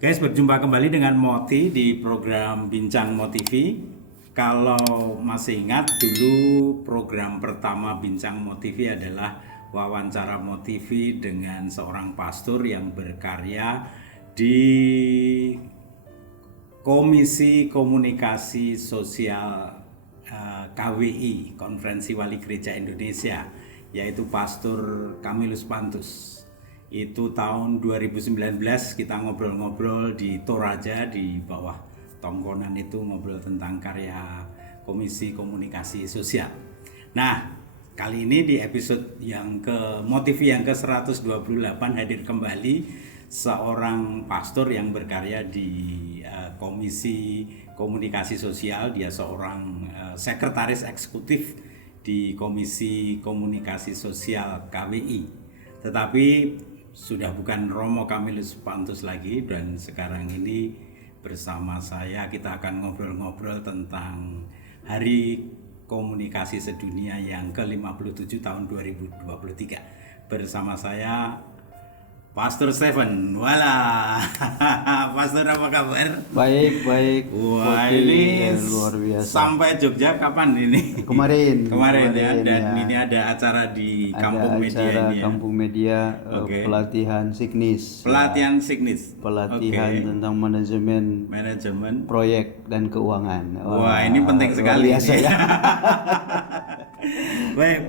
Guys, berjumpa kembali dengan Moti di program Bincang Motivi. Kalau masih ingat dulu program pertama Bincang Motivi adalah wawancara Motivi dengan seorang pastor yang berkarya di Komisi Komunikasi Sosial KWI, Konferensi Wali Gereja Indonesia, yaitu Pastor Kamilus Pantus. Itu tahun 2019 kita ngobrol-ngobrol di Toraja di bawah tongkonan itu, ngobrol tentang karya Komisi Komunikasi Sosial. Nah, kali ini di episode yang ke Motivi yang ke-128 hadir kembali seorang pastor yang berkarya di Komisi Komunikasi Sosial. Dia seorang sekretaris eksekutif di Komisi Komunikasi Sosial KWI. Tetapi sudah bukan Romo Kamilus Pantus lagi, dan sekarang ini bersama saya kita akan ngobrol-ngobrol tentang Hari Komunikasi Sedunia yang ke-57 tahun 2023. Bersama saya Pastor Stephen. Walah. Pastor, apa kabar? Baik. Wah, Putih, ini luar biasa. Sampai Jogja kapan ini? Kemarin ya. Dan ya. ini ada acara di Ada Kampung Media acara ini ya. Kampung Media, Oke. pelatihan Signis. Pelatihan Signis. Pelatihan Oke. tentang manajemen Manajemen. proyek dan keuangan. Wah, ini penting luar sekali biasa ini. ya. Baik,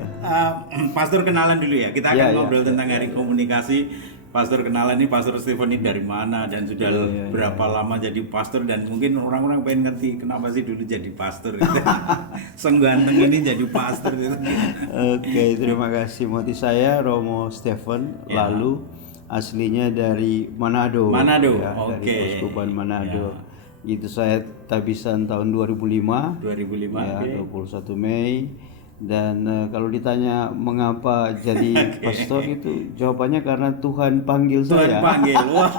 Pastor kenalan dulu ya. Kita akan Ya, ngobrol tentang Hari Komunikasi. Pastor kenalan ini, Pastor Stephen ini dari mana dan sudah berapa lama jadi pastor, dan mungkin orang-orang pengen ngerti kenapa sih dulu jadi pastor gitu. Sengganteng ini jadi pastor gitu. Oke, terima kasih. Motif saya Romo Stephen, Ya. lalu aslinya dari Manado. Manado, ya, oke. Dari Keuskupan Manado. Itu saya tabisan tahun 2005. 2005. Ya, oke. 21 Mei. Dan kalau ditanya mengapa jadi pastor, itu jawabannya karena Tuhan panggil Tuhan saya. panggil. Wah.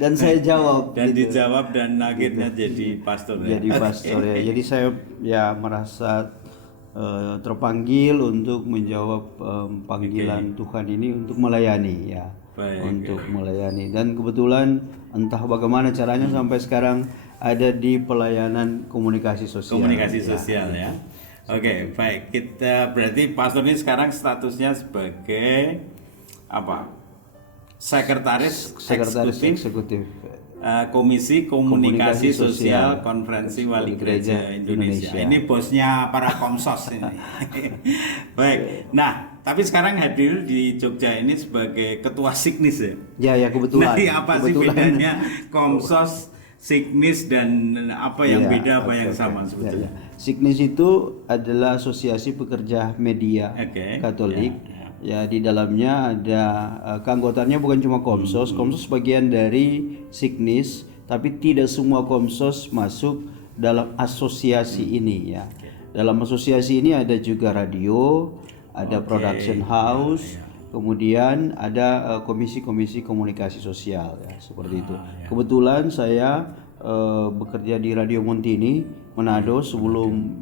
Dan saya jawab. Dan gitu. dijawab dan akhirnya jadi pastor. Jadi pastor ya. Jadi saya ya merasa terpanggil untuk menjawab panggilan Tuhan ini untuk melayani ya. Baik. Untuk melayani, dan kebetulan entah bagaimana caranya sampai sekarang ada di pelayanan komunikasi sosial. Komunikasi sosial ya. Oke, baik. Kita berarti pastor ini sekarang statusnya sebagai apa? Sekretaris Eksekutif. Komisi Komunikasi Sosial Konferensi Wali Gereja Indonesia. Ini bosnya para komsos ini. Baik. Nah, tapi sekarang hadir di Jogja ini sebagai ketua Signis ya. Ya kebetulan. Nah, apa sih bedanya komsos, Signis, dan apa yang beda, apa yang sama sebetulnya? Signis itu adalah Asosiasi Pekerja Media Katolik. Ya, di dalamnya ada keanggotaannya bukan cuma Komsos. Komsos bagian dari Signis, tapi tidak semua Komsos masuk dalam asosiasi ini ya. Dalam asosiasi ini ada juga radio, ada production house, kemudian ada komisi-komisi komunikasi sosial ya, seperti itu. Kebetulan saya bekerja di Radio Montini Manado sebelum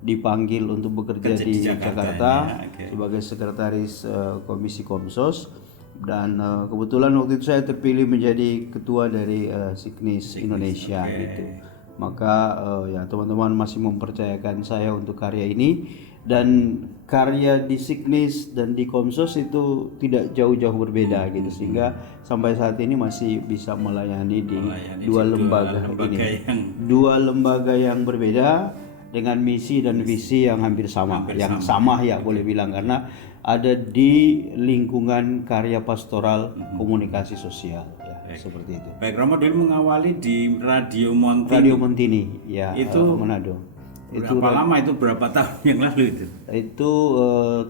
dipanggil untuk bekerja di Jakarta sebagai sekretaris Komisi Komsos, dan kebetulan waktu itu saya terpilih menjadi ketua dari Signis Indonesia gitu. Maka ya teman-teman masih mempercayakan saya untuk karya ini, dan karya di Signis dan di Komsos itu tidak jauh-jauh berbeda gitu, sehingga sampai saat ini masih bisa melayani di dua lembaga ini. Dua lembaga yang berbeda dengan misi dan visi yang hampir sama, sama ya boleh bilang, karena ada di lingkungan karya pastoral komunikasi sosial ya, seperti itu. Baik, Romo dulu mengawali di Radio Montini. Radio Montini ya, itu Manado. Berapa lama itu, berapa tahun yang lalu itu? Itu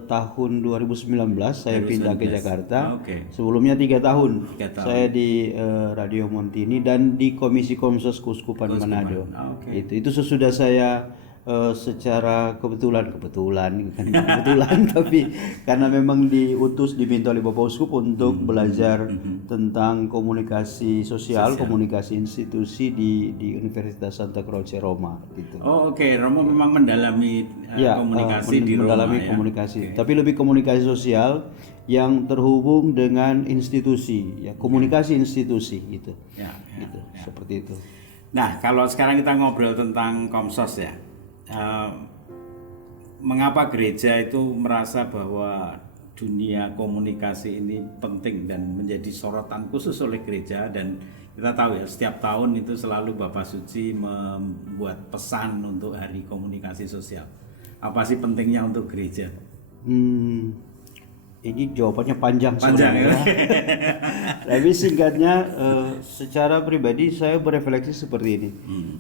tahun 2019 saya pindah ke Jakarta. Sebelumnya 3 tahun. Saya di Radio Montini dan di Komisi Komsos Keuskupan Manado. Itu sesudah saya secara kebetulan tapi karena memang diminta oleh Bapak Uskup untuk belajar tentang komunikasi sosial, komunikasi institusi di Universitas Santa Croce Roma gitu. Oh oke. Romo memang mendalami komunikasi di Roma ya. Komunikasi, tapi lebih komunikasi sosial yang terhubung dengan institusi, ya komunikasi institusi gitu. Gitu. Seperti itu. Nah, kalau sekarang kita ngobrol tentang Komsos ya. Mengapa gereja itu merasa bahwa dunia komunikasi ini penting dan menjadi sorotan khusus oleh gereja, dan kita tahu ya setiap tahun itu selalu Bapak Suci membuat pesan untuk Hari Komunikasi Sosial. Apa sih pentingnya untuk gereja? Ini jawabannya panjang ya. Tapi singkatnya, secara pribadi saya berefleksi seperti ini.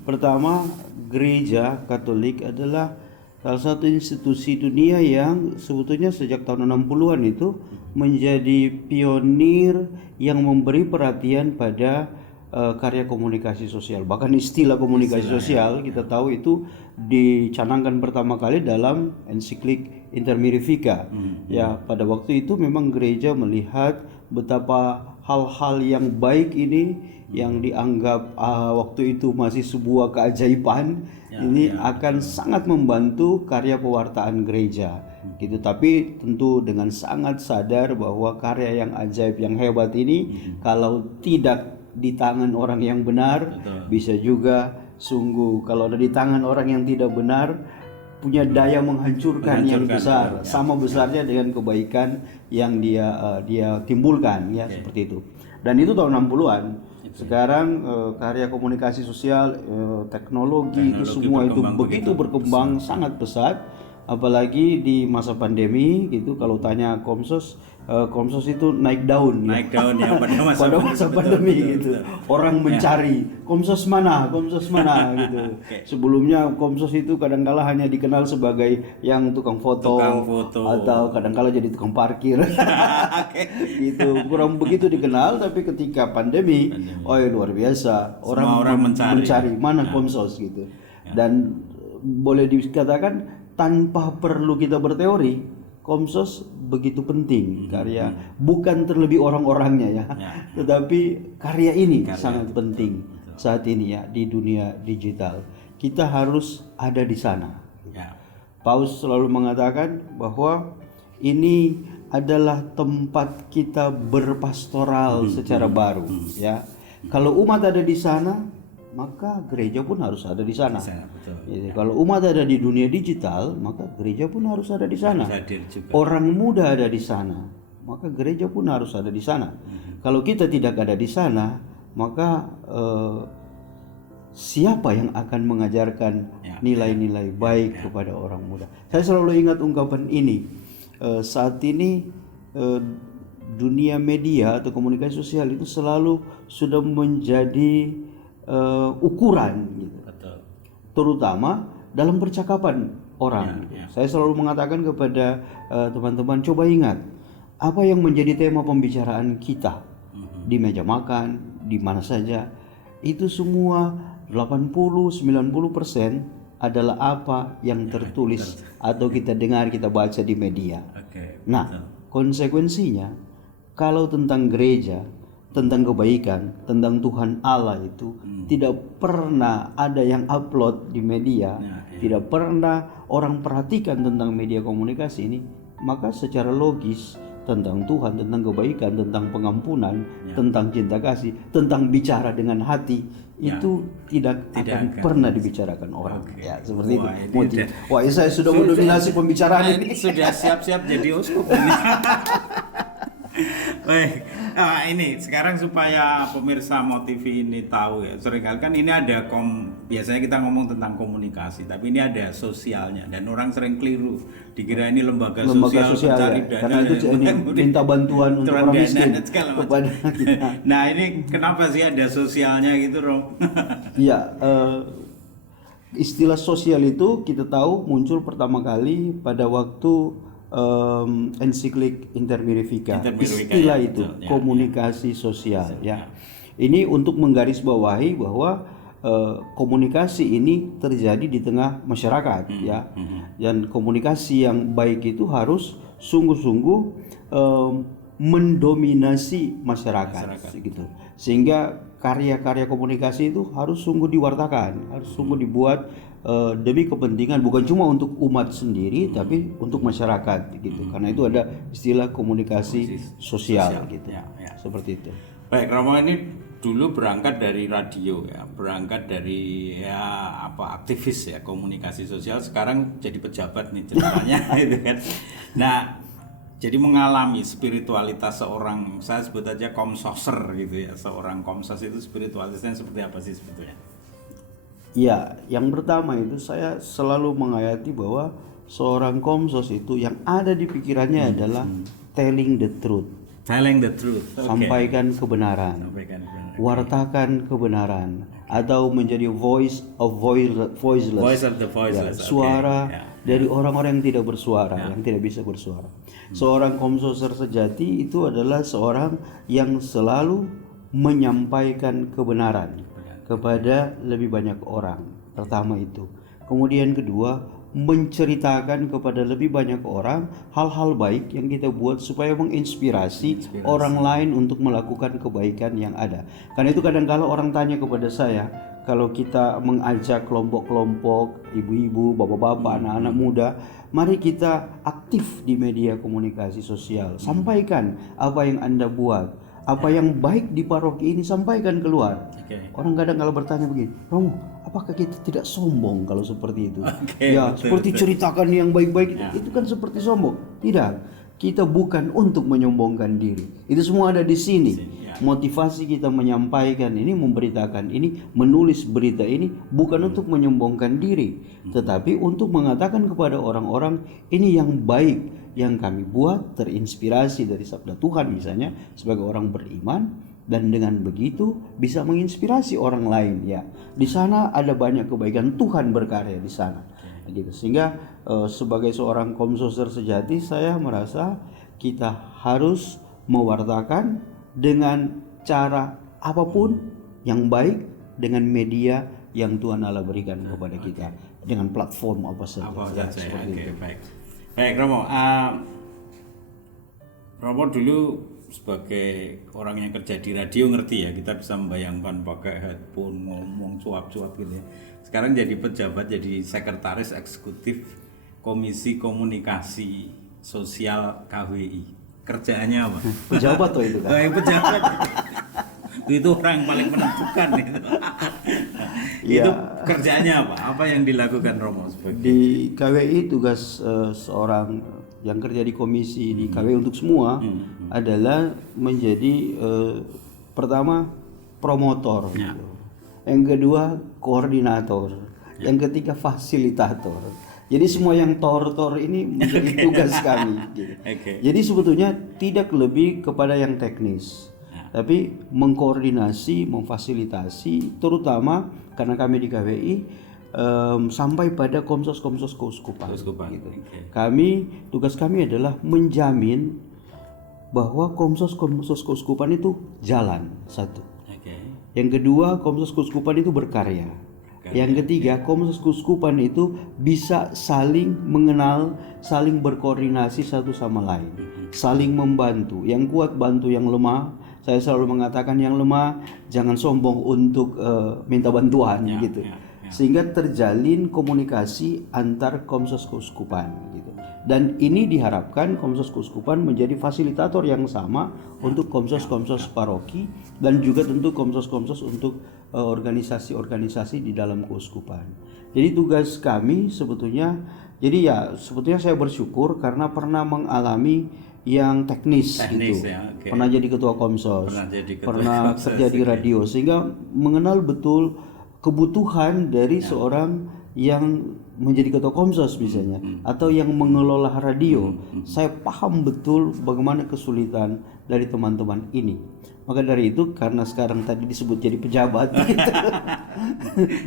Pertama, gereja Katolik adalah salah satu institusi dunia yang sebetulnya sejak tahun 60-an itu menjadi pionir yang memberi perhatian pada karya komunikasi sosial. Bahkan istilah komunikasi sosial kita tahu itu dicanangkan pertama kali dalam ensiklik Inter Mirifica. Ya, pada waktu itu memang gereja melihat betapa hal-hal yang baik ini yang dianggap waktu itu masih sebuah keajaiban akan sangat membantu karya pewartaan gereja gitu. Tapi tentu dengan sangat sadar bahwa karya yang ajaib, yang hebat ini kalau tidak di tangan orang yang benar, bisa juga sungguh kalau ada di tangan orang yang tidak benar punya daya menghancurkan yang besar, sama besarnya dengan kebaikan yang dia timbulkan ya. Seperti itu. Dan itu tahun 60-an. Sekarang karya komunikasi sosial, teknologi itu semua itu begitu berkembang sangat pesat, apalagi di masa pandemi gitu. Kalau tanya Komsos itu naik daun ya pada masa pandemi gitu. Orang mencari Komsos mana gitu. Sebelumnya Komsos itu kadang-kala hanya dikenal sebagai yang tukang foto. Atau kadang-kala jadi tukang parkir. Gitu. Kurang begitu dikenal, tapi ketika pandemi, luar biasa. Orang mencari mana Komsos gitu. Dan boleh dikatakan tanpa perlu kita berteori, Komsos begitu penting karya, bukan terlebih orang-orangnya ya, tetapi karya ini sangat penting saat ini ya di dunia digital. Kita harus ada di sana. Paus selalu mengatakan bahwa ini adalah tempat kita berpastoral secara baru ya. Kalau umat ada di sana, maka gereja pun harus ada di sana. Jadi, kalau umat ada di dunia digital, maka gereja pun harus ada di sana. Orang muda ada di sana, maka gereja pun harus ada di sana. Kalau kita tidak ada di sana, maka siapa yang akan mengajarkan nilai-nilai baik kepada orang muda? Saya selalu ingat ungkapan ini. Saat ini dunia media atau komunikasi sosial itu selalu sudah menjadi ukuran gitu. Terutama dalam percakapan orang. Saya selalu mengatakan kepada teman-teman, coba ingat apa yang menjadi tema pembicaraan kita di meja makan, di mana saja. Itu semua 80-90% adalah apa yang tertulis atau kita dengar, kita baca di media. Nah, konsekuensinya kalau tentang gereja, tentang kebaikan, tentang Tuhan Allah itu tidak pernah ada yang upload di media, tidak pernah orang perhatikan tentang media komunikasi ini, maka secara logis tentang Tuhan, tentang kebaikan, tentang pengampunan, tentang cinta kasih, tentang bicara dengan hati itu tidak akan pernah dibicarakan orang. Ya, seperti itu. Saya sudah mendominasi pembicaraan ini. Sudah siap-siap jadi uskup. Baik, ini sekarang supaya pemirsa MOTV ini tahu ya, seringkali kan ini ada biasanya kita ngomong tentang komunikasi, tapi ini ada sosialnya dan orang sering keliru, dikira ini lembaga sosial mencari dana, karena itu minta bantuan untuk orang miskin kepada kita. Nah ini kenapa sih ada sosialnya gitu, Rom? Iya, istilah sosial itu kita tahu muncul pertama kali pada waktu ensiklik Inter Mirifica. Istilah itu komunikasi sosial ya. Ini untuk menggarisbawahi bahwa komunikasi ini terjadi di tengah masyarakat ya. Dan komunikasi yang baik itu harus sungguh-sungguh mendominasi masyarakat gitu. Sehingga karya-karya komunikasi itu harus sungguh diwartakan, harus sungguh dibuat demi kepentingan bukan cuma untuk umat sendiri tapi untuk masyarakat gitu. Karena itu ada istilah komunikasi sosial gitu. Ya. Seperti itu. Baik, Romo ini dulu berangkat dari radio ya, berangkat dari aktivis ya, komunikasi sosial, sekarang jadi pejabat nih ceritanya gitu kan. Nah, jadi mengalami spiritualitas seorang, saya sebut aja komsoser gitu ya, seorang komsos itu spiritualitasnya seperti apa sih sebetulnya? Ya, yang pertama itu saya selalu menghayati bahwa seorang komsos itu yang ada di pikirannya adalah telling the truth. Telling the truth. Okay. Sampaikan kebenaran. Wartakan kebenaran atau menjadi voiceless. Voice of the voiceless. Ya, suara dari orang-orang yang tidak bersuara, yang tidak bisa bersuara. Seorang komsoser sejati itu adalah seorang yang selalu menyampaikan kebenaran kepada lebih banyak orang. Pertama itu. Kemudian kedua, menceritakan kepada lebih banyak orang hal-hal baik yang kita buat supaya menginspirasi orang lain untuk melakukan kebaikan yang ada. Karena itu kadang-kala orang tanya kepada saya, kalau kita mengajak kelompok-kelompok ibu-ibu, bapak-bapak, anak-anak muda, mari kita aktif di media komunikasi sosial. Sampaikan apa yang Anda buat, apa yang baik di paroki ini, sampaikan keluar. Orang kadang kalau bertanya begini, Romo, apakah kita tidak sombong kalau seperti itu? Ya, betul, seperti ceritakan yang baik-baik itu kan seperti sombong. Tidak, kita bukan untuk menyombongkan diri. Itu semua ada di sini. Motivasi kita menyampaikan ini, memberitakan ini, menulis berita ini bukan untuk menyombongkan diri, tetapi untuk mengatakan kepada orang-orang ini yang baik yang kami buat, terinspirasi dari sabda Tuhan misalnya sebagai orang beriman, dan dengan begitu bisa menginspirasi orang lain ya. Di sana ada banyak kebaikan, Tuhan berkarya di sana. Gitu. Sehingga sebagai seorang komsoser sejati saya merasa kita harus mewartakan dengan cara apapun yang baik dengan media yang Tuhan Allah berikan kepada kita, dengan platform apa saja. Baik Romo, Romo dulu sebagai orang yang kerja di radio ngerti ya, kita bisa membayangkan pakai headphone ngomong cuap-cuap gitu ya. Sekarang jadi pejabat, jadi sekretaris eksekutif Komisi Komunikasi Sosial KWI. Kerjaannya apa? Pejabat tuh itu kan? Pejabat. Itu orang yang paling menentukan itu. Itu kerjaannya apa? Apa yang dilakukan Romo sebagai? Di KWI tugas seorang yang kerja di komisi di KWI untuk semua adalah menjadi pertama promotor, gitu. Yang kedua koordinator, yang ketiga fasilitator. Jadi semua yang tor ini menjadi tugas kami. Gitu. Jadi sebetulnya tidak lebih kepada yang teknis, tapi mengkoordinasi, memfasilitasi, terutama karena kami di KWI sampai pada komsos keuskupan. Gitu. Tugas kami adalah menjamin bahwa komsos keuskupan itu jalan, satu. Yang kedua, komsos keuskupan itu berkarya. Yang ketiga, komsos keuskupan itu bisa saling mengenal, saling berkoordinasi satu sama lain, saling membantu. Yang kuat bantu yang lemah. Saya selalu mengatakan yang lemah jangan sombong untuk minta bantuan gitu. Sehingga terjalin komunikasi antar komsos keuskupan gitu. Dan ini diharapkan komsos keuskupan menjadi fasilitator yang sama untuk komsos-komsos paroki dan juga tentu komsos-komsos untuk organisasi-organisasi di dalam keuskupan. Jadi tugas kami sebetulnya, sebetulnya saya bersyukur karena pernah mengalami yang teknis gitu. Pernah jadi ketua komsos, pernah kerja di radio, sehingga mengenal betul kebutuhan dari seorang yang menjadi ketua komsos misalnya, atau yang mengelola radio. Saya paham betul bagaimana kesulitan dari teman-teman ini. Maka dari itu, karena sekarang tadi disebut jadi pejabat gitu.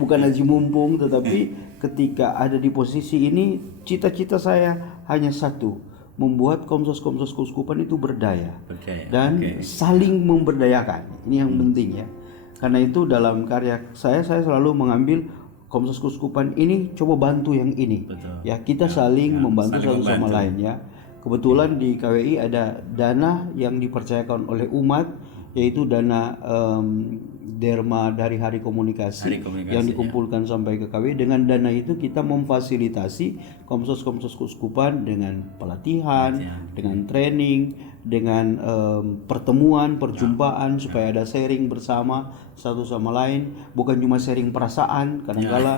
Bukan haji mumpung, tetapi ketika ada di posisi ini, cita-cita saya hanya satu, membuat komsos-komsos keuskupan itu berdaya dan saling memberdayakan. Ini yang penting ya. Karena itu dalam karya saya selalu mengambil Komsos Keuskupan ini coba bantu yang ini. Betul. Ya, kita saling membantu satu sama lain ya. Kebetulan di KWI ada dana yang dipercayakan oleh umat, yaitu dana derma dari Hari Komunikasi yang dikumpulkan sampai ke KWI. Dengan dana itu kita memfasilitasi Komsos Keuskupan dengan pelatihan, dengan training, dengan pertemuan, perjumpaan supaya ada sharing bersama satu sama lain, bukan cuma sharing perasaan kadangkala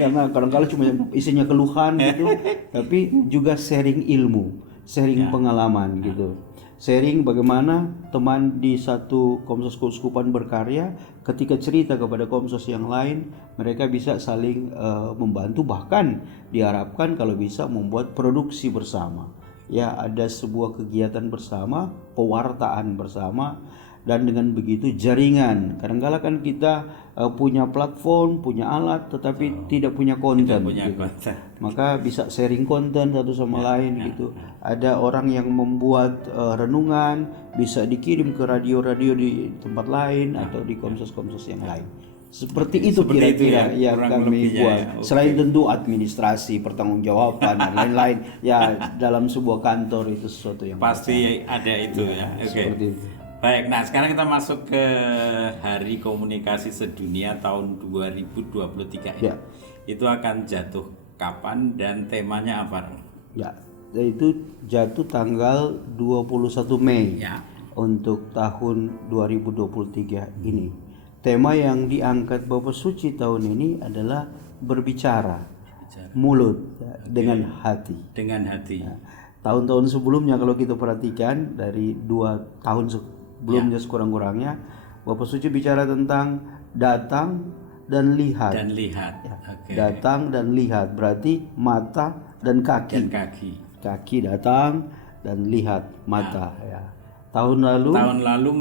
karena kadangkala cuma isinya keluhan gitu, tapi juga sharing ilmu, sharing pengalaman gitu. Sharing bagaimana teman di satu Komsos Keuskupan berkarya, ketika cerita kepada komsos yang lain, mereka bisa saling membantu, bahkan diharapkan kalau bisa membuat produksi bersama. Ya, ada sebuah kegiatan bersama, pewartaan bersama, dan dengan begitu jaringan. Kadang-kala kan kita punya platform, punya alat, tetapi tidak punya konten. Maka bisa sharing konten satu sama lain gitu. Ada orang yang membuat renungan, bisa dikirim ke radio-radio di tempat lain atau di komsos-komsos yang lain. Seperti itu kira-kira yang kami buat. Selain tentu administrasi, pertanggungjawaban dan lain-lain, ya dalam sebuah kantor itu sesuatu yang pasti ada itu ya. Seperti itu. Baik, nah sekarang kita masuk ke Hari Komunikasi Sedunia tahun 2023 ini. Itu akan jatuh kapan dan temanya apa? Ya, itu jatuh tanggal 21 Mei untuk tahun 2023 ini. Tema yang diangkat Bapak Suci tahun ini adalah berbicara mulut dengan hati. Dengan hati. Nah, tahun-tahun sebelumnya kalau kita perhatikan dari 2 tahun sebelumnya sekurang-kurangnya, Bapak Suci bicara tentang datang dan lihat. Dan lihat. Datang dan lihat berarti mata dan kaki. Kaki datang dan lihat mata. Ya. Tahun lalu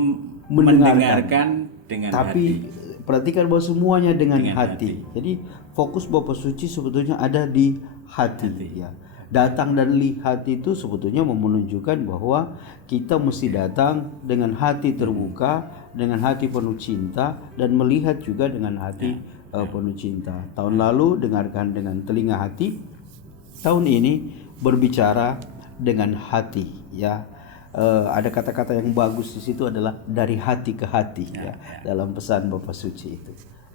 mendengarkan dengan tapi hati. Perhatikan bahwa semuanya dengan hati. Jadi fokus Bapak Suci sebetulnya ada di hati. Ya. Datang dan lihat itu sebetulnya menunjukkan bahwa kita mesti datang dengan hati terbuka, dengan hati penuh cinta, dan melihat juga dengan hati penuh cinta. Tahun lalu dengarkan dengan telinga hati, tahun ini berbicara dengan hati. Ya. Ada kata-kata yang bagus di situ adalah dari hati ke hati dalam pesan Bapak Suci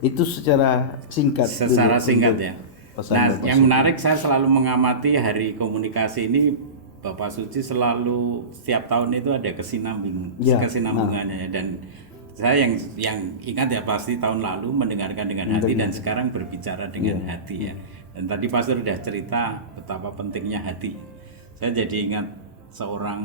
itu secara singkat. Secara singkat ya. Nah, yang menarik saya selalu mengamati Hari Komunikasi ini, Bapak Suci selalu setiap tahun itu ada kesinambungannya dan saya yang ingat ya pasti tahun lalu mendengarkan dengan hati dan sekarang berbicara dengan hati ya. Dan tadi Pastor sudah cerita betapa pentingnya hati. Saya jadi ingat seorang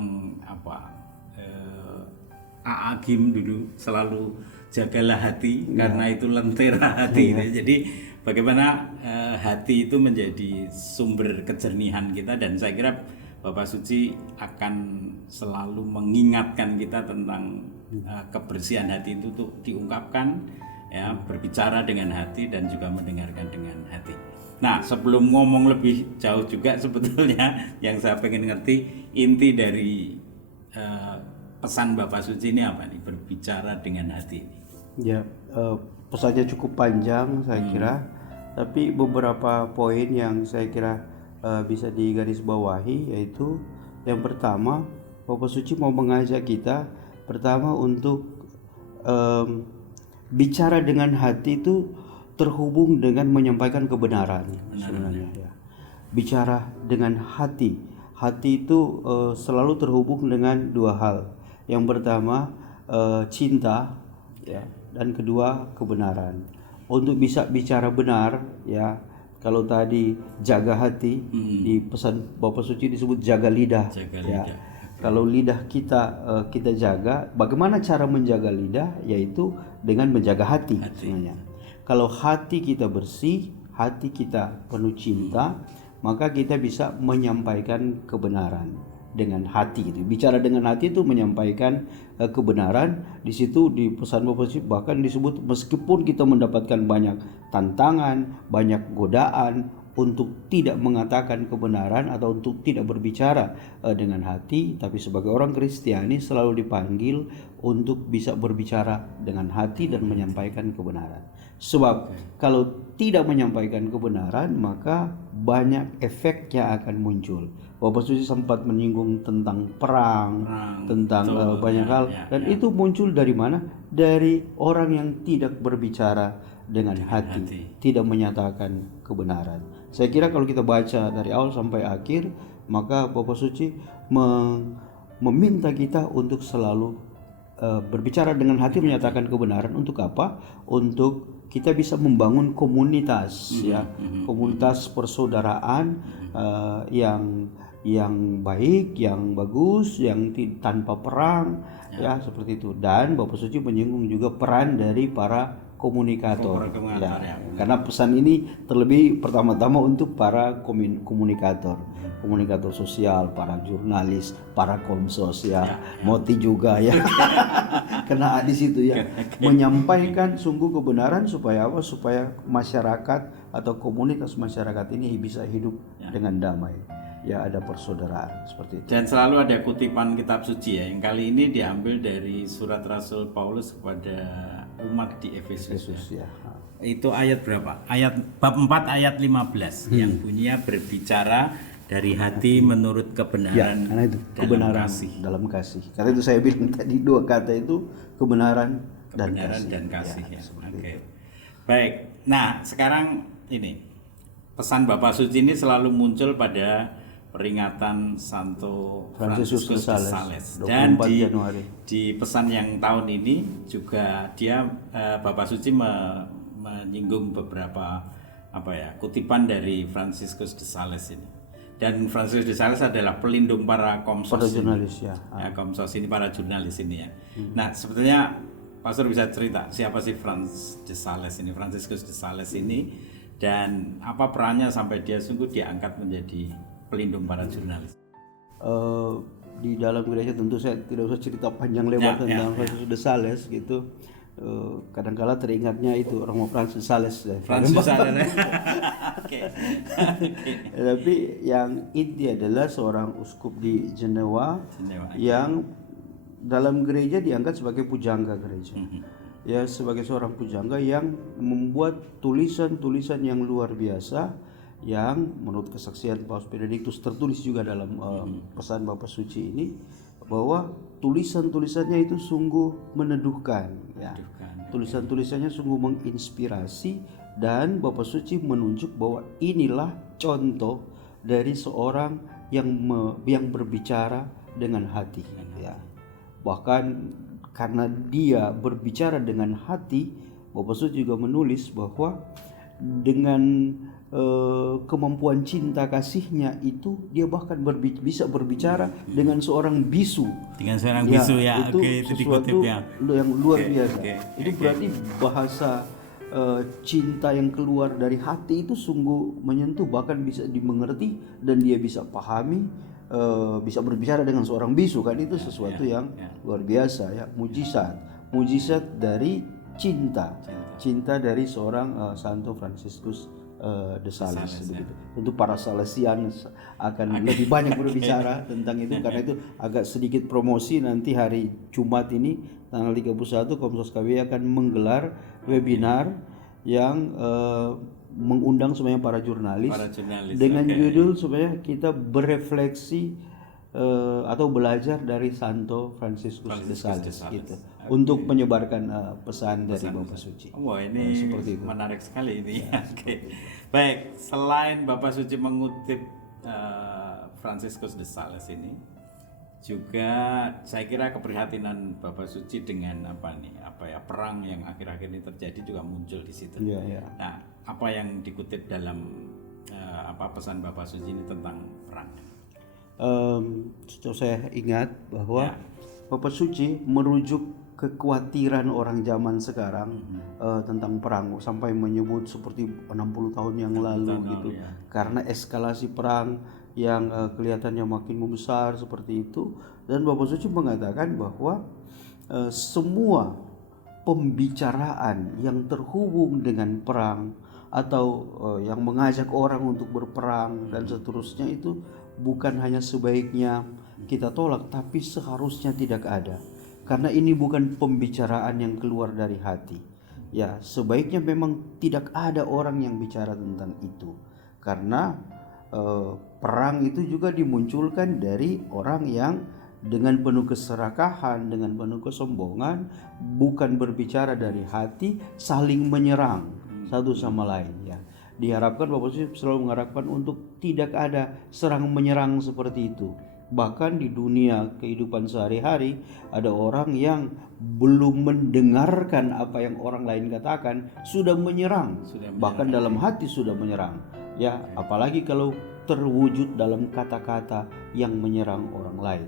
Agim dulu selalu jagalah hati karena itu lentera hati. Jadi bagaimana hati itu menjadi sumber kejernihan kita, dan saya kira Bapak Suci akan selalu mengingatkan kita tentang kebersihan hati itu untuk diungkapkan ya, berbicara dengan hati dan juga mendengarkan dengan hati. Nah, sebelum ngomong lebih jauh juga sebetulnya yang saya pengen ngerti inti dari pesan Bapak Suci ini apa nih, berbicara dengan hati ini? Ya, pesannya cukup panjang saya kira, tapi beberapa poin yang saya kira bisa digarisbawahi, yaitu yang pertama, Bapak Suci mau mengajak kita pertama untuk bicara dengan hati itu terhubung dengan menyampaikan kebenaran sebenarnya. Ya. Bicara dengan hati itu selalu terhubung dengan dua hal. Yang pertama cinta, ya, dan kedua kebenaran. Untuk bisa bicara benar, ya, kalau tadi jaga hati di pesan Bapak Suci disebut jaga lidah. Ya. Kalau lidah kita jaga, bagaimana cara menjaga lidah? Yaitu dengan menjaga hati. Sebenarnya. Kalau hati kita bersih, hati kita penuh cinta, maka kita bisa menyampaikan kebenaran dengan hati. Gitu. Bicara dengan hati itu menyampaikan kebenaran. Di situ di pesan Bapak bahkan disebut meskipun kita mendapatkan banyak tantangan, banyak godaan, untuk tidak mengatakan kebenaran atau untuk tidak berbicara dengan hati, tapi sebagai orang Kristiani selalu dipanggil untuk bisa berbicara dengan hati dan menyampaikan kebenaran. Sebab kalau tidak menyampaikan kebenaran, maka banyak efek yang akan muncul. Bapak Suci sempat menyinggung tentang perang tentang banyak hal, dan itu muncul dari mana? Dari orang yang tidak berbicara dengan hati, tidak menyatakan kebenaran. Saya kira kalau kita baca dari awal sampai akhir, maka Bapak Suci meminta kita untuk selalu berbicara dengan hati, menyatakan kebenaran. Untuk apa? Untuk kita bisa membangun komunitas, komunitas persaudaraan yang baik, yang bagus, yang tanpa perang, ya seperti itu. Dan Bapak Suci menyinggung juga peran dari para komunikator, karena pesan ini terlebih pertama-tama untuk para komunikator sosial, para jurnalis, para komsos, Moti juga ya, kena di situ ya, menyampaikan sungguh kebenaran supaya apa? Supaya masyarakat atau komunitas masyarakat ini bisa hidup dengan damai. Ya, ada persaudaraan seperti itu. Dan selalu ada kutipan kitab suci ya. Yang kali ini diambil dari surat Rasul Paulus kepada umat di Efesus. Ya. Itu ayat berapa? Bab 4 ayat 15 yang bunyinya berbicara dari hati menurut kebenaran, karena itu kebenaran dalam kasih. Karena itu saya bilang tadi dua kata itu, kebenaran dan kasih. Ya. Oke. Baik. Nah, sekarang ini pesan Bapak Suci ini selalu muncul pada peringatan Santo Franciscus de Sales, dan di pesan yang tahun ini juga dia Bapak Suci menyinggung beberapa kutipan dari Franciscus de Sales ini. Dan Franciscus de Sales adalah pelindung para komsos, para jurnalis komsos ini, para jurnalis ini ya. Nah, sebetulnya Pastor bisa cerita siapa sih Franciscus de Sales ini, dan apa perannya sampai dia sungguh diangkat menjadi pelindung para jurnalis. Di dalam gereja tentu saya tidak usah cerita panjang lebar tentang Franciscus de Sales gitu. Kadang-kala teringatnya itu Romo Franciscus Sales. Tapi yang inti adalah seorang uskup di Jenewa yang dalam gereja diangkat sebagai pujangga gereja. Ya, sebagai seorang pujangga yang membuat tulisan-tulisan yang luar biasa, yang menurut kesaksian Paus Benediktus tertulis juga dalam pesan Bapak Suci ini, bahwa tulisan-tulisannya itu sungguh meneduhkan, ya. Tulisan-tulisannya sungguh menginspirasi, dan Bapak Suci menunjuk bahwa inilah contoh dari seorang yang berbicara dengan hati, ya. Bahkan karena dia berbicara dengan hati, Bapak Suci juga menulis bahwa dengan kemampuan cinta kasihnya itu dia bahkan bisa berbicara dengan seorang bisu. Itu sesuatu yang luar biasa. Itu berarti bahasa cinta yang keluar dari hati itu sungguh menyentuh, bahkan bisa dimengerti dan dia bisa pahami, bisa berbicara dengan seorang bisu, kan itu sesuatu yang luar biasa ya, mujizat dari cinta dari seorang Santo Franciscus de Sales begitu. Tentu para Salesian akan lebih banyak berbicara tentang itu, karena itu agak sedikit promosi. Nanti hari Jumat ini tanggal 31 Komsos KBI akan menggelar webinar yang mengundang semuanya para jurnalis dengan judul supaya kita berefleksi atau belajar dari Santo Franciscus de Sales gitu, untuk menyebarkan pesan dari Bapak Suci. Wah, ini seperti itu. Menarik sekali ini. Baik, selain Bapak Suci mengutip Franciscus de Sales ini, juga saya kira keprihatinan Bapak Suci dengan perang yang akhir-akhir ini terjadi juga muncul di situ. Nah, apa yang dikutip dalam pesan Bapak Suci ini tentang perang? Saya ingat bahwa Bapak Suci merujuk kekhawatiran orang zaman sekarang tentang perang, sampai menyebut seperti 60 tahun yang lalu gitu. Karena eskalasi perang yang kelihatannya makin membesar seperti itu, dan Bapak Suci mengatakan bahwa semua pembicaraan yang terhubung dengan perang atau yang mengajak orang untuk berperang dan seterusnya, itu bukan hanya sebaiknya kita tolak, tapi seharusnya tidak ada. Karena ini bukan pembicaraan yang keluar dari hati. Ya, sebaiknya memang tidak ada orang yang bicara tentang itu. Karena perang itu juga dimunculkan dari orang yang dengan penuh keserakahan, dengan penuh kesombongan, bukan berbicara dari hati, saling menyerang satu sama lain. Ya, diharapkan Bapak Suci selalu mengharapkan untuk tidak ada serang menyerang seperti itu. Bahkan di dunia kehidupan sehari-hari ada orang yang belum mendengarkan apa yang orang lain katakan sudah menyerang, bahkan dalam hati sudah menyerang. Ya, apalagi kalau terwujud dalam kata-kata yang menyerang orang lain.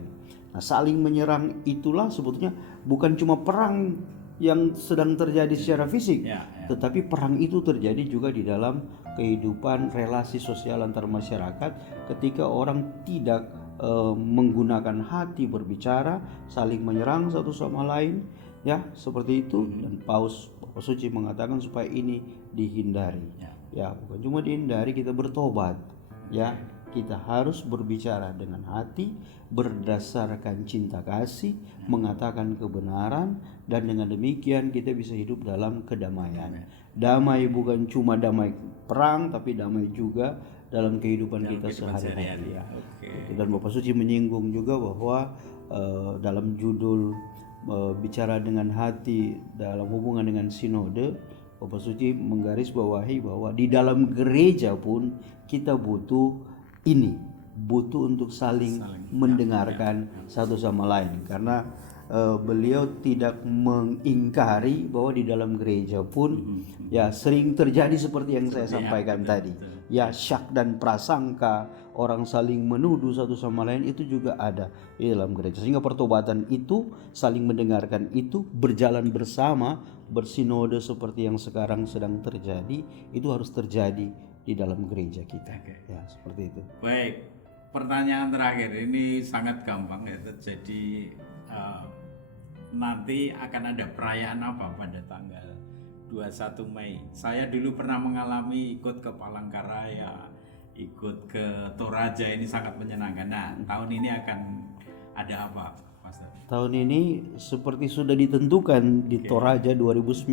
Nah, saling menyerang itulah sebetulnya bukan cuma perang yang sedang terjadi secara fisik, tetapi perang itu terjadi juga di dalam kehidupan relasi sosial antar masyarakat ketika orang tidak menggunakan hati berbicara, saling menyerang satu sama lain, ya seperti itu. Dan Paus Suci mengatakan supaya ini dihindari. Ya, bukan cuma dihindari, kita bertobat. Ya, kita harus berbicara dengan hati, berdasarkan cinta kasih, mengatakan kebenaran, dan dengan demikian kita bisa hidup dalam kedamaian. Damai bukan cuma damai perang, tapi damai juga dalam kehidupan kita sehari-hari. Ya. Dan Bapak Suci menyinggung juga bahwa dalam judul bicara dengan hati dalam hubungan dengan sinode, Bapak Suci menggarisbawahi bahwa di dalam gereja pun kita butuh untuk saling mendengarkan satu sama lain. Karena beliau tidak mengingkari bahwa di dalam gereja pun ya sering terjadi seperti yang saya sampaikan tadi. Ya, syak dan prasangka, orang saling menuduh satu sama lain, itu juga ada di dalam gereja. Sehingga pertobatan itu, saling mendengarkan itu, berjalan bersama, bersinode seperti yang sekarang sedang terjadi, itu harus terjadi di dalam gereja kita. Ya, seperti itu. Baik, pertanyaan terakhir ini sangat gampang ya. Jadi nanti akan ada perayaan apa pada tanggal 21 Mei? Saya dulu pernah mengalami ikut ke Palangkaraya, ikut ke Toraja, ini sangat menyenangkan. Nah, tahun ini akan ada apa, Pastor? Tahun ini seperti sudah ditentukan di Toraja 2019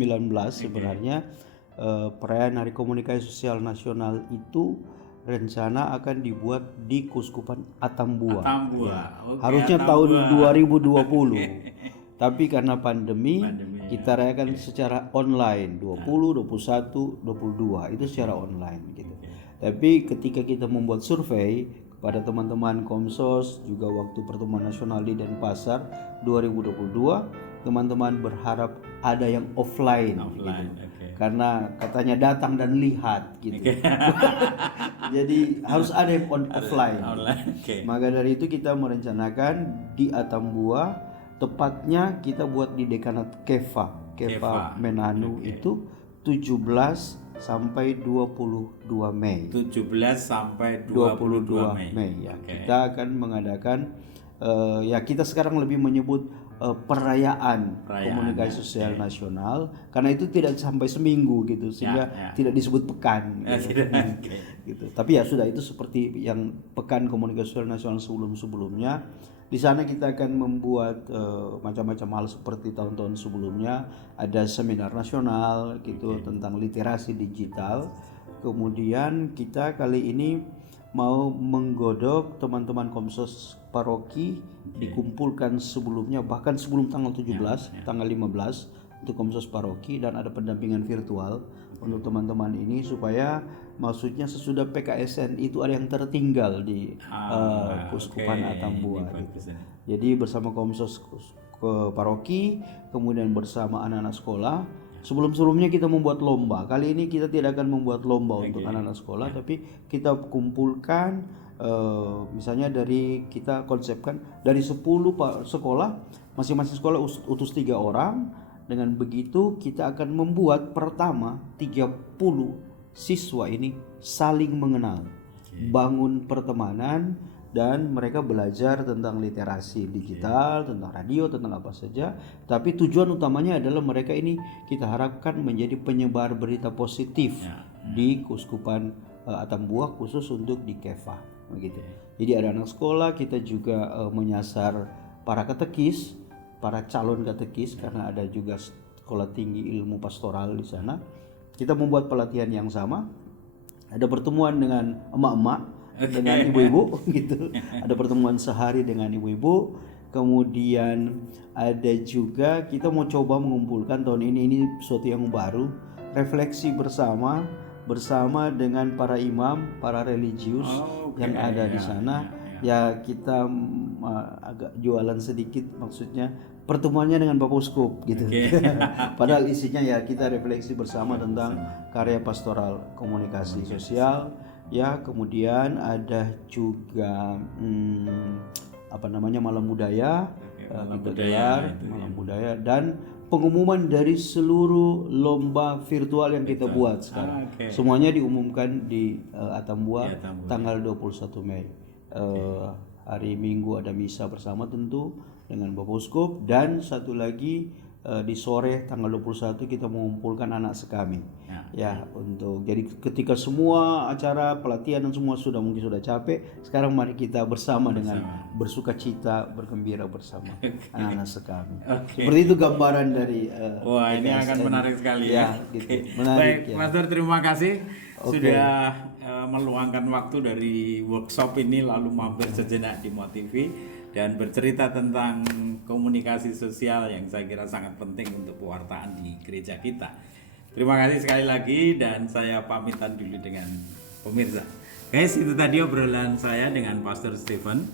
sebenarnya. Perayaan Hari Komunikasi Sosial Nasional itu rencana akan dibuat di Keuskupan Atambua. Ya. Harusnya tahun 2020. Tapi karena pandemi kita rayakan secara online 20, 21, 22 itu secara online gitu. Tapi ketika kita membuat survei kepada teman-teman Komsos, juga waktu pertemuan nasional di Denpasar 2022, teman-teman berharap ada yang offline gitu. Karena katanya datang dan lihat gitu. Jadi harus ada yang offline. Maka dari itu kita merencanakan di Atambua, tepatnya kita buat di Dekanat Kefa Menanu itu 17 sampai 22 Mei. 17 sampai 22 Mei. Ya. Kita akan mengadakan ya kita sekarang lebih menyebut perayaan Komunikasi Sosial Nasional, karena itu tidak sampai seminggu gitu, sehingga tidak disebut pekan gitu. Gitu. Tapi ya sudah, itu seperti yang pekan Komunikasi Sosial Nasional sebelum-sebelumnya. Di sana kita akan membuat macam-macam hal seperti tahun-tahun sebelumnya. Ada seminar nasional gitu tentang literasi digital. Kemudian kita kali ini mau menggodok teman-teman Komsos Paroki, dikumpulkan sebelumnya, bahkan sebelum tanggal 17, tanggal 15 untuk Komsos Paroki, dan ada pendampingan virtual untuk teman-teman ini, supaya maksudnya sesudah PKSN itu ada yang tertinggal di Keuskupan Atambua gitu. Jadi bersama Komsos ke Paroki, kemudian bersama anak-anak sekolah. Sebelum-sebelumnya kita membuat lomba. Kali ini kita tidak akan membuat lomba untuk anak-anak sekolah, tapi kita kumpulkan misalnya kita konsepkan dari 10 sekolah, masing-masing sekolah utus 3 orang. Dengan begitu kita akan membuat pertama 30 siswa ini saling mengenal, bangun pertemanan, dan mereka belajar tentang literasi digital, tentang radio, tentang apa saja. Tapi tujuan utamanya adalah mereka ini kita harapkan menjadi penyebar berita positif di Keuskupan Atambua khusus untuk di Kefah begitu. Jadi ada anak sekolah, kita juga menyasar para katekis, para calon katekis karena ada juga sekolah tinggi ilmu pastoral di sana. Kita membuat pelatihan yang sama. Ada pertemuan dengan emak-emak, dengan ibu-ibu gitu. Ada pertemuan sehari dengan ibu-ibu. Kemudian ada juga kita mau coba mengumpulkan tahun ini sesuatu yang baru, refleksi bersama dengan para imam, para religius yang ada di sana. Ya kita agak jualan sedikit, maksudnya pertemuannya dengan Bapak Uskup gitu. Padahal isinya ya kita refleksi bersama tentang karya pastoral komunikasi sosial. Ya kemudian ada juga malam budaya, kita gelar malam budaya dan pengumuman dari seluruh lomba virtual yang kita buat sekarang. Semuanya diumumkan di Atambua tanggal 21 Mei. Hari Minggu ada misa bersama tentu dengan Bapak Uskup, dan satu lagi di sore tanggal 21 kita mengumpulkan anak sekami. Ya, untuk jadi ketika semua acara pelatihan dan semua mungkin sudah capek, sekarang mari kita bersama dengan bersuka cita, bergembira bersama anak-anak sekami. Seperti itu gambaran dari wah, ini akan menarik sekali ya. Gitu. Menarik. Baik, Pastor, terima kasih sudah meluangkan waktu dari workshop ini lalu mampir sejenak di Motivi dan bercerita tentang komunikasi sosial yang saya kira sangat penting untuk pewartaan di gereja kita. Terima kasih sekali lagi dan saya pamitan dulu dengan pemirsa. Guys, itu tadi obrolan saya dengan Pastor Stephen,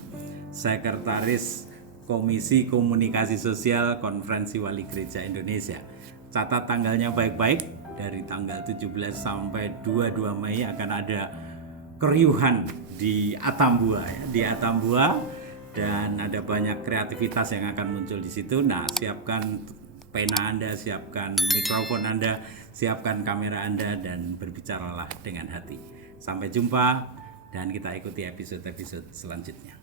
Sekretaris Komisi Komunikasi Sosial Konferensi Wali Gereja Indonesia. Catat tanggalnya baik-baik, dari tanggal 17 sampai 22 Mei akan ada keriuhan di Atambua ya, di Atambua, dan ada banyak kreativitas yang akan muncul di situ. Nah, siapkan pena Anda, siapkan mikrofon Anda, siapkan kamera Anda dan berbicaralah dengan hati. Sampai jumpa dan kita ikuti episode-episode selanjutnya.